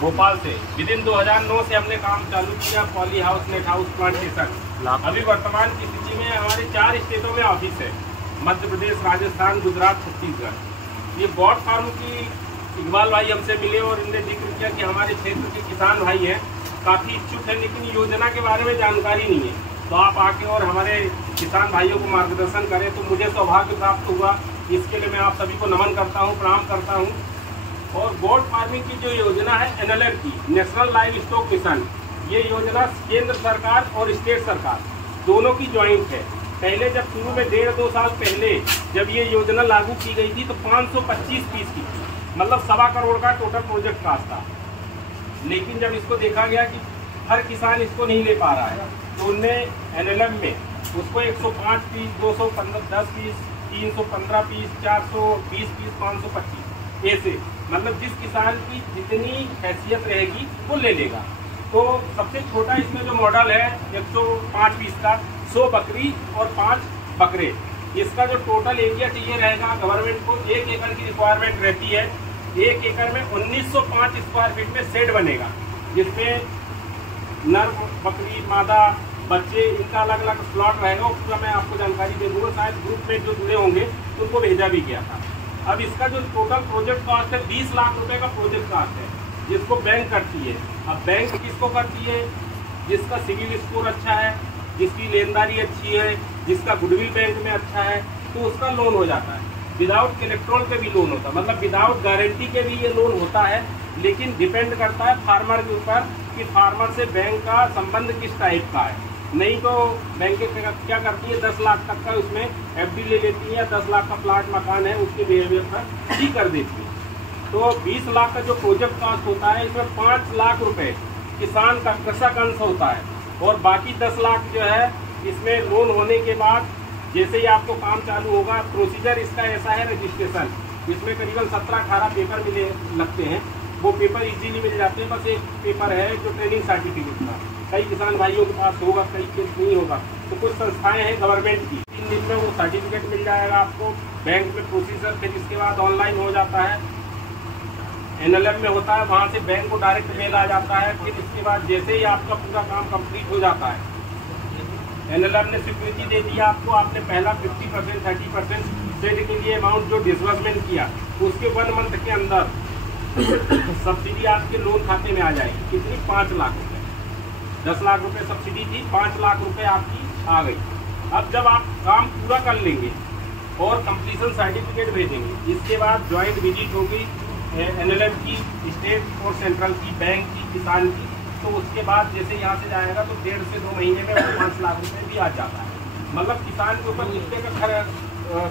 भोपाल से। विदिन 2009 से हमने काम चालू किया poly house net house plantation. अभी वर्तमान की स्थिति में हमारे 4 स्टेटों में ऑफिस है, मध्य प्रदेश, राजस्थान, गुजरात, छत्तीसगढ़। ये बॉट फार्म की इकबाल भाई हमसे मिले और इनने जिक्र किया कि हमारे क्षेत्र के किसान भाई हैं, काफ़ी इच्छुक है लेकिन योजना के बारे में जानकारी नहीं है, तो आप आके और हमारे किसान भाइयों को मार्गदर्शन करें। तो मुझे सौभाग्य प्राप्त हुआ, इसके लिए मैं आप सभी को नमन करता हूँ, प्रणाम करता हूँ। और गोट फार्मिंग की जो योजना है NLM की, नेशनल लाइव स्टॉक मिशन, ये योजना केंद्र सरकार और स्टेट सरकार दोनों की ज्वाइंट है। पहले जब शुरू में 1.5-2 साल पहले जब ये योजना लागू की गई थी तो 525 पीस की थी, मतलब 1.25 करोड़ का टोटल प्रोजेक्ट कास्ट था। लेकिन जब इसको देखा गया कि हर किसान इसको नहीं ले पा रहा है, तो उनने NLM में उसको 105 पीस, 210 पीस, 315 पीस, 420 पीस, 525 ऐसे, मतलब जिस किसान की जितनी हैसियत रहेगी वो ले लेगा। तो सबसे छोटा इसमें जो मॉडल है 105 पीस का, 100 बकरी और 5 बकरे, इसका जो टोटल एरिया चाहिए रहेगा गवर्नमेंट को 1 एकड़ की रिक्वायरमेंट रहती है। 1 एकड़ में 1905 स्क्वायर फीट में शेड बनेगा, जिसमें नर बकरी, मादा, बच्चे, इनका अलग अलग स्लॉट रहेगा। उसका मैं आपको जानकारी दे दूँगा, शायद ग्रुप में जो जुड़े होंगे उनको भेजा भी गया था। अब इसका जो टोटल प्रोजेक्ट कॉस्ट है 20 लाख रुपए का प्रोजेक्ट कॉस्ट है, जिसको बैंक करती है। अब बैंक किसको करती है? जिसका सिविल स्कोर अच्छा है, जिसकी लेनदारी अच्छी है, जिसका गुडविल बैंक में अच्छा है, तो उसका लोन हो जाता है। विदाउट कोलेट्रल पे भी लोन होता है, मतलब विदाउट गारंटी के भी ये लोन होता है। लेकिन डिपेंड करता है फार्मर के ऊपर कि फार्मर से बैंक का संबंध किस टाइप का है। नहीं तो बैंक क्या करती है 10 लाख तक का उसमें FD ले लेती है, या 10 लाख का प्लाट मकान है उसके बिहेवियर पर ही कर देती है। तो 20 लाख का जो प्रोजेक्ट कॉस्ट होता है, इसमें 5 लाख रुपए किसान का कृषक अंश होता है, और बाकी 10 लाख जो है इसमें लोन होने के बाद जैसे ही आपको काम चालू होगा, प्रोसीजर इसका ऐसा है रजिस्ट्रेशन, इसमें करीबन 17-18 पेपर मिले लगते हैं। वो पेपर इजीली मिल जाते हैं, बस एक पेपर है जो ट्रेनिंग सर्टिफिकेट का, कई किसान भाइयों के पास होगा, कई के नहीं होगा। तो कुछ संस्थाएं हैं गवर्नमेंट की, 3 दिन में वो सर्टिफिकेट मिल जाएगा आपको। बैंक में प्रोसीजर फिर इसके बाद ऑनलाइन हो जाता है, NLM में होता है, वहाँ से बैंक को डायरेक्ट मेल आ जाता है। फिर इसके बाद जैसे ही आपका पूरा काम कंप्लीट हो जाता है, NLM ने स्वीकृति दे दी आपको, आपने पहला 50%, 30% सेट के लिए अमाउंट जो डिसबर्समेंट किया, उसके 1 मंथ के अंदर सब्सिडी आपके लोन खाते में आ जाएगी। कितनी? 5 लाख रुपए। 10 लाख रुपए सब्सिडी थी, 5 लाख रुपए आपकी आ गई। अब जब आप काम पूरा कर लेंगे और कंप्लीशन सर्टिफिकेट भेजेंगे, इसके बाद ज्वाइंट विजिट होगी NLM की, स्टेट और सेंट्रल की, बैंक की, किसान की। तो उसके बाद जैसे यहाँ से जाएगा तो 1.5 से 2 महीने में 5 लाख रुपए भी आ जाता है। मतलब किसान के ऊपर कितने का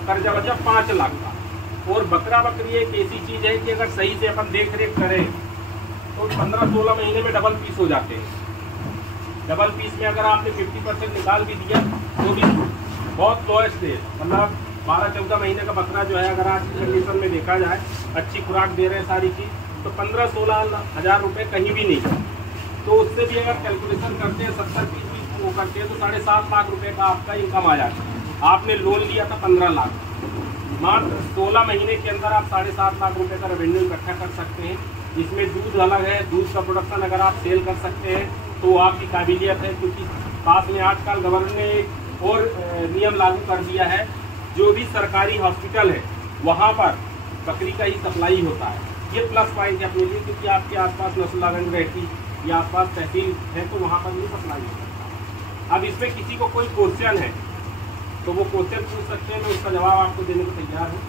कर्जा बचा? 5 लाख का। और बकरा बकरी एक ऐसी चीज़ है कि अगर सही से अपन देख रेख करें तो 15-16 महीने में डबल पीस हो जाते हैं। डबल पीस में अगर आपने 50% निकाल भी दिया तो भी बहुत लोएस्ट है, मतलब 12-14 महीने का बकरा जो है, अगर आज की कंडीशन में देखा जाए, अच्छी खुराक दे रहे हैं सारी चीज़, तो 15-16 हज़ार रुपये कहीं भी नहीं। तो उससे भी अगर कैलकुलेशन करते हैं, 70 पीस भी वो करते हैं, तो 7.5 लाख रुपये का आपका इनकम आ जाता है। आपने लोन लिया था 15 लाख, मात्र 16 महीने के अंदर आप 7.5 लाख रुपए का रेवेन्यू इकट्ठा कर सकते हैं। इसमें दूध अलग है, दूध का प्रोडक्शन अगर आप सेल कर सकते हैं तो आपकी काबिलियत है, क्योंकि पास में आजकल गवर्नमेंट ने एक और नियम लागू कर दिया है, जो भी सरकारी हॉस्पिटल है वहाँ पर बकरी का ही सप्लाई होता है। ये प्लस पॉइंट है अपने लिए, क्योंकि आपके आसपास नसलागंज रहती या आसपास तहसील है तो वहाँ पर भी सप्लाई हो सकता है। अब इसमें किसी को कोई क्वेश्चन है तो वो क्वेश्चन पूछ सकते हैं, मैं उसका जवाब आपको देने को तैयार हूँ।